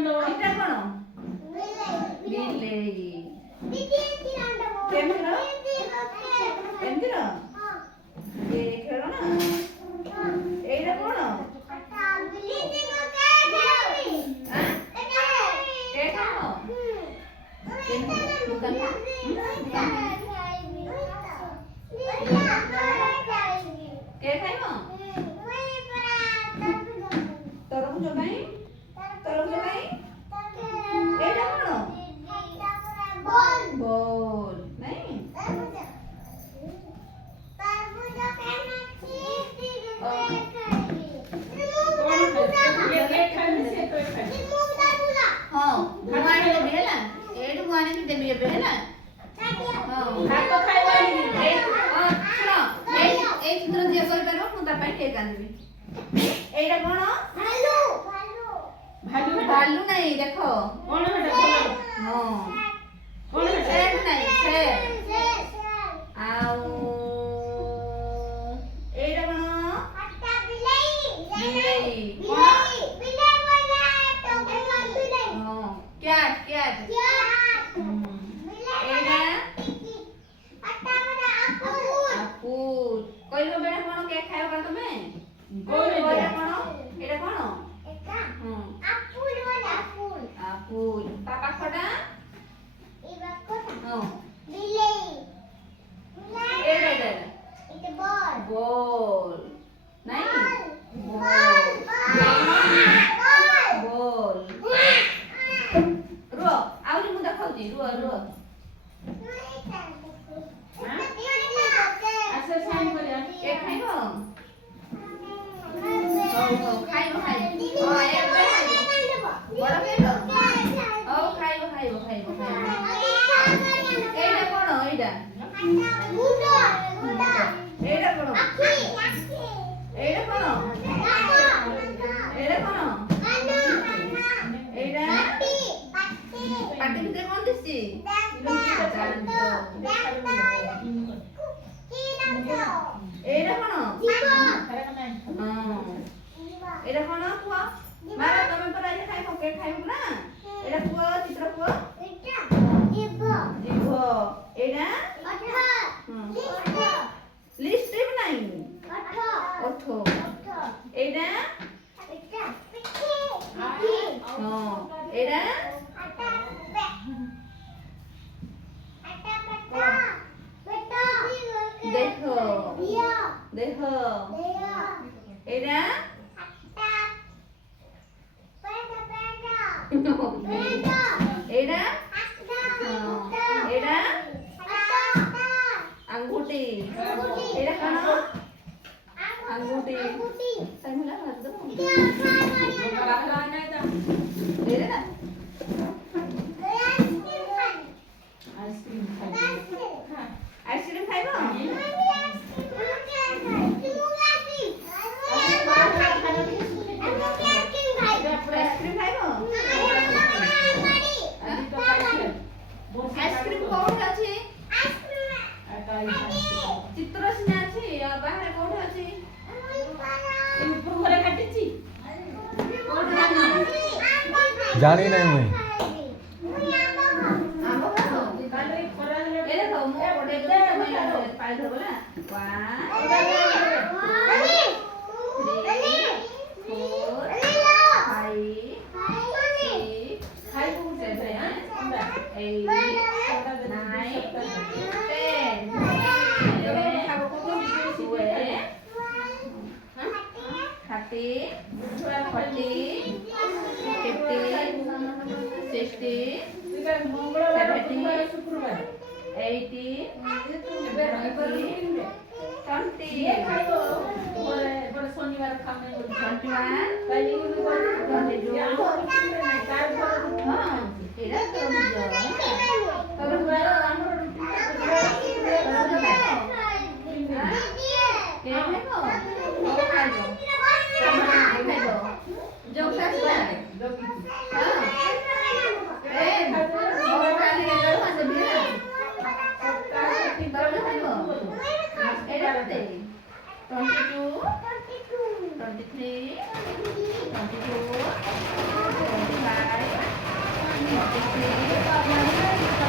ଏଇଟା କଣ? ବିଲେଇ। କେମିତିର? ଏମିତିର? ଏ ଖେଳଣା? ଏଇଟା କଣ? କେକ୍ ଖାଇବ? କେକ୍ ଖାଇବ? ତରଭୁଜ କାଇଁ? ତରଭୁଜ କାଇଁ? ଏଇଟା କଣ? ବଲ୍ ନାଇଁ? ହଁ ମୁଁ ଆଣିଦେବି ହେଲା। ଏଇଠୁ ମୁଁ ଆଣିକି ଦେବି ଏବେ ହେଲା। ଏଇ ଚିତ୍ର ଯିଏ କରିପାରିବ ମୁଁ ତା ପାଇଁ କେକ୍ ଆଣିଦେବି। ଏଇଟା କଣ? ଭାଲୁ ନାଇଁ ଦେଖ। ହଁ ସେଟ୍ ନାଇଁ ସେଟ୍। ଆଉ ଏଇଟା କଣ? ବିଲେଇ। ହଁ କ୍ୟାଟ୍ କ୍ୟାଟ୍। ଏଇଟା ଆପୁଲ। କହିବ ବେଟା କଣ କେକ୍ ଖାଇବ ତମେ? ଏଇଟା କଣ? ଏଇଟା କଣ? ଆପୁଲ। ତା ପାଖଟା? ହଁ ଏଇଟା ବଲ୍ ନାଇଁ? ବଲ୍। ରୁହ ଆହୁରି ମୁଁ ଦେଖାଉଛି ରୁହ ରୁହ। କେକ୍ ଖାଇବ? ହଉ ହଉ ଖାଇବ ଖାଇବ। ଏବେ ଖାଇବ। ବଡ଼ ଖାଇବ? ହଉ ଖାଇବ ଖାଇବ ଖାଇବ ଖାଇବ। ଏଇଟା କଣ? ଏଇଟା ଏଇଟା କଣ? ଏଇଟା କଣ? ଏଇଟା କଣ? ଏଇଟା ପାଟି ଭିତରେ କଣ ଦିଶଛି? ଏଇଟା କଣ? ଏଇଟା କଣ କୁହ? ମାର ତମେ ପରା ଏଇଟା ଖାଇବ କେକ୍ ଖାଇବ ନା? ଏଇଟା କୁହ ଚିତ୍ର କୁହ। ଜିଭ। ଏଇଟା ଲିପଷ୍ଟିକ ନାହିଁ। ଓଠ। ଏଇଟା ହଁ ଏଇଟା ଦେହ ଦେହ। ଏଇଟା ଏଇଟା ଏଇଟା ଆଙ୍ଗୁଠି। ଏଇଟା କଣ? ଆଙ୍ଗୁଠି। ଏଇଟା ଆଇସ୍କ୍ରିମ ଖାଇବ? ଆଇସ୍କ୍ରିମ ଖାଇବ? ଆଇସ୍କ୍ରିମ କୋଉଠି ଅଛି? ଚିତ୍ର ସିନା ଅଛି ବାହାରେ କୋଉଠି ଅଛି? ଜାଣି ନାହିଁ ମୁଇଁ। ଟିକେ ବାବା